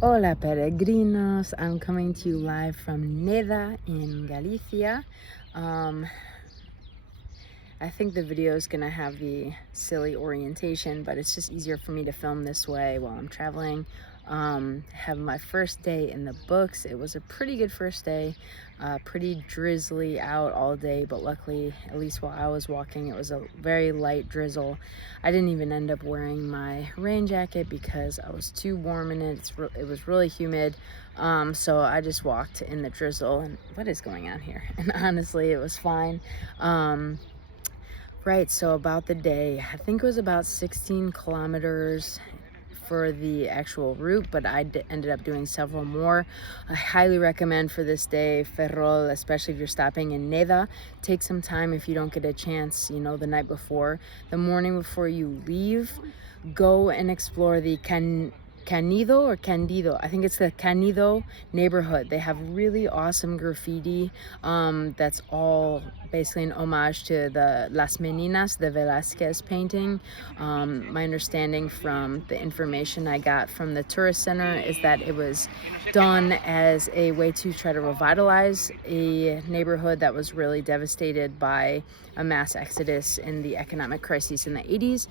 Hola peregrinos, I'm coming to you live from Neda in Galicia. I think the video is gonna have the silly orientation, but it's just easier for me to film this way while I'm traveling. Have my first day in the books. It was a pretty good first day, pretty drizzly out all day, but luckily, at least while I was walking, it was a very light drizzle. I didn't even end up wearing my rain jacket because I was too warm in it. It was really humid, so I just walked in the drizzle. And what is going on here? And honestly, it was fine. Right, so about the day, I think it was about 16 kilometers for the actual route, but ended up doing several more. I highly recommend for this day, Ferrol, especially if you're stopping in Neda, take some time if you don't get a chance, the night before. The morning before you leave, go and explore the Canido or Candido. I think it's the Canido neighborhood. They have really awesome graffiti that's all basically an homage to the Las Meninas, the Velázquez painting. My understanding from the information I got from the tourist center is that it was done as a way to try to revitalize a neighborhood that was really devastated by a mass exodus in the economic crisis in the 80s.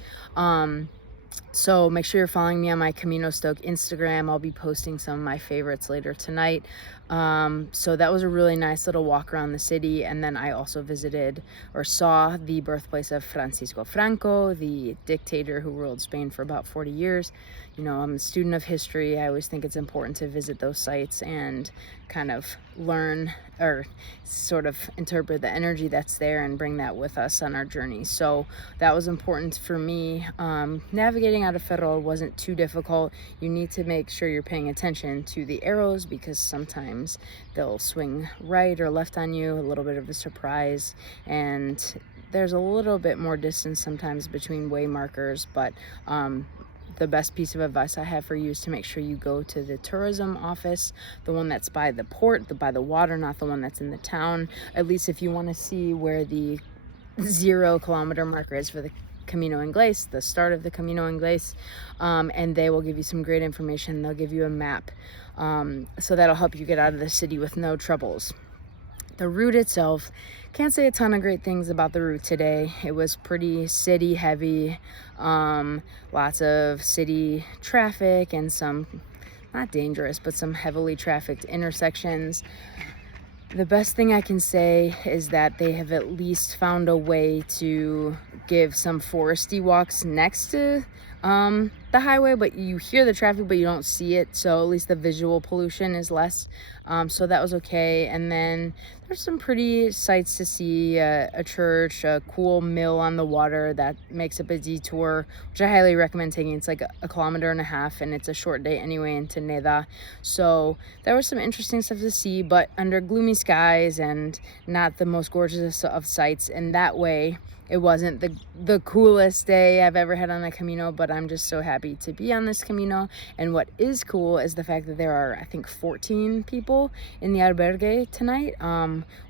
So make sure you're following me on my Camino Stoke Instagram. I'll be posting some of my favorites later tonight. So that was a really nice little walk around the city. And then I also visited or saw the birthplace of Francisco Franco, the dictator who ruled Spain for about 40 years. I'm a student of history. I always think it's important to visit those sites and kind of learn or sort of interpret the energy that's there and bring that with us on our journey. So that was important for me. Navigating out of Ferrol wasn't too difficult. You need to make sure you're paying attention to the arrows because sometimes they'll swing right or left on you, a little bit of a surprise, and there's a little bit more distance sometimes between way markers, but the best piece of advice I have for you is to make sure you go to the tourism office, the one that's by the port, by the water, not the one that's in the town, at least if you want to see where the 0 kilometer marker is for the Camino Inglés, the start of the Camino Inglés, and they will give you some great information. They'll give you a map, so that'll help you get out of the city with no troubles. The route itself, can't say a ton of great things about the route today. It was pretty city heavy, lots of city traffic and some, not dangerous, but some heavily trafficked intersections. The best thing I can say is that they have at least found a way to give some foresty walks next to the highway, but you hear the traffic, but you don't see it. So at least the visual pollution is less. So that was okay. And then there's some pretty sights to see, a church, a cool mill on the water that makes up a detour, which I highly recommend taking. It's like a kilometer and a half, and it's a short day anyway into Neda. So there was some interesting stuff to see, but under gloomy skies and not the most gorgeous of sights. And that way, it wasn't the coolest day I've ever had on a Camino, but I'm just so happy to be on this Camino. And what is cool is the fact that there are, I think, 14 people in the albergue tonight,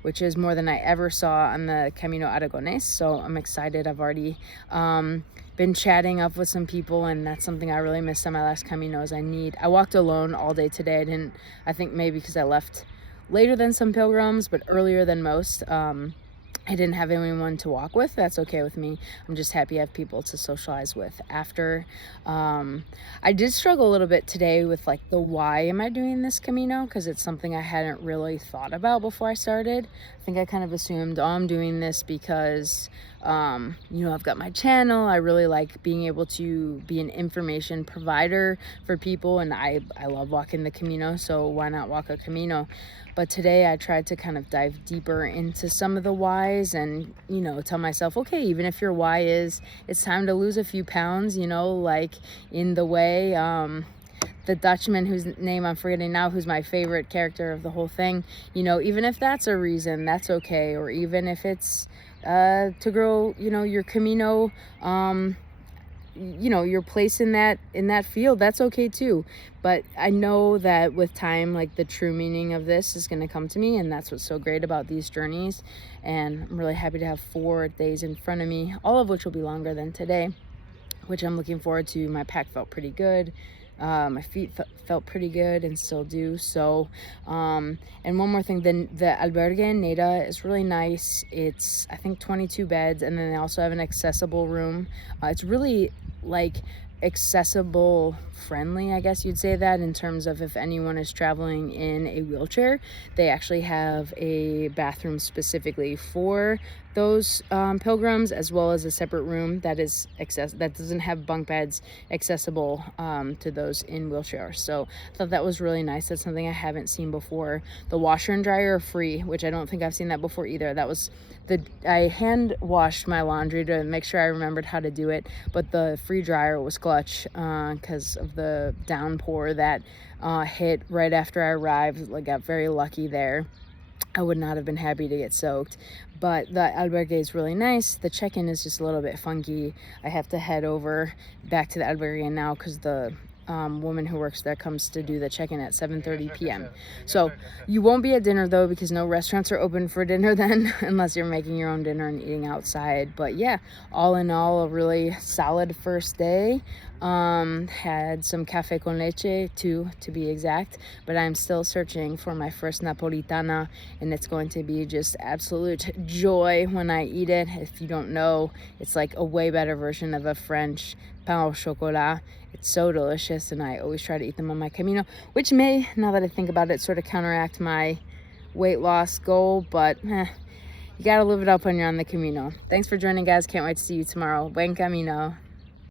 which is more than I ever saw on the Camino Aragonés. So I'm excited. I've already been chatting up with some people, and that's something I really missed on my last Caminos. I walked alone all day today. I think maybe because I left later than some pilgrims, but earlier than most. I didn't have anyone to walk with. That's okay with me. I'm just happy I have people to socialize with after. I did struggle a little bit today with like the why am I doing this Camino, because it's something I hadn't really thought about before I started. I think I kind of assumed, I'm doing this because I've got my channel. I really like being able to be an information provider for people, and I love walking the Camino, so why not walk a Camino? But today I tried to kind of dive deeper into some of the whys and, tell myself, okay, even if your why is it's time to lose a few pounds, like in the way, the Dutchman whose name I'm forgetting now, who's my favorite character of the whole thing, even if that's a reason, that's okay. Or even if it's to grow, your Camino, your place in that field, that's okay too. But I know that with time, like the true meaning of this is going to come to me, and that's what's so great about these journeys. And I'm really happy to have 4 days in front of me, all of which will be longer than today, which I'm looking forward to. My pack felt pretty good. My feet felt pretty good and still do. So, and one more thing, the albergue in Neda is really nice. It's, I think, 22 beds, and then they also have an accessible room. It's really like accessible friendly, I guess you'd say that, in terms of if anyone is traveling in a wheelchair, they actually have a bathroom specifically for those pilgrims, as well as a separate room that is that doesn't have bunk beds, accessible to those in wheelchairs. So I thought that was really nice. That's something I haven't seen before. The washer and dryer are free, which I don't think I've seen that before either. That was I hand washed my laundry to make sure I remembered how to do it, but the free dryer was clutch because of the downpour that hit right after I arrived. I got very lucky there. I would not have been happy to get soaked, but the albergue is really nice. The check-in is just a little bit funky. I have to head over back to the albergue now because the woman who works there comes to do the check-in at 7:30 p.m. So you won't be at dinner though, because no restaurants are open for dinner then unless you're making your own dinner and eating outside. But yeah, all in all, a really solid first day. Had some cafe con leche too, to be exact, but I'm still searching for my first napolitana, and it's going to be just absolute joy when I eat it. If you don't know, it's like a way better version of a French pain au chocolat. It's so delicious, and I always try to eat them on my Camino, which may, now that I think about it, sort of counteract my weight loss goal, but you gotta live it up when you're on the Camino. Thanks for joining, guys. Can't wait to see you tomorrow. Buen Camino.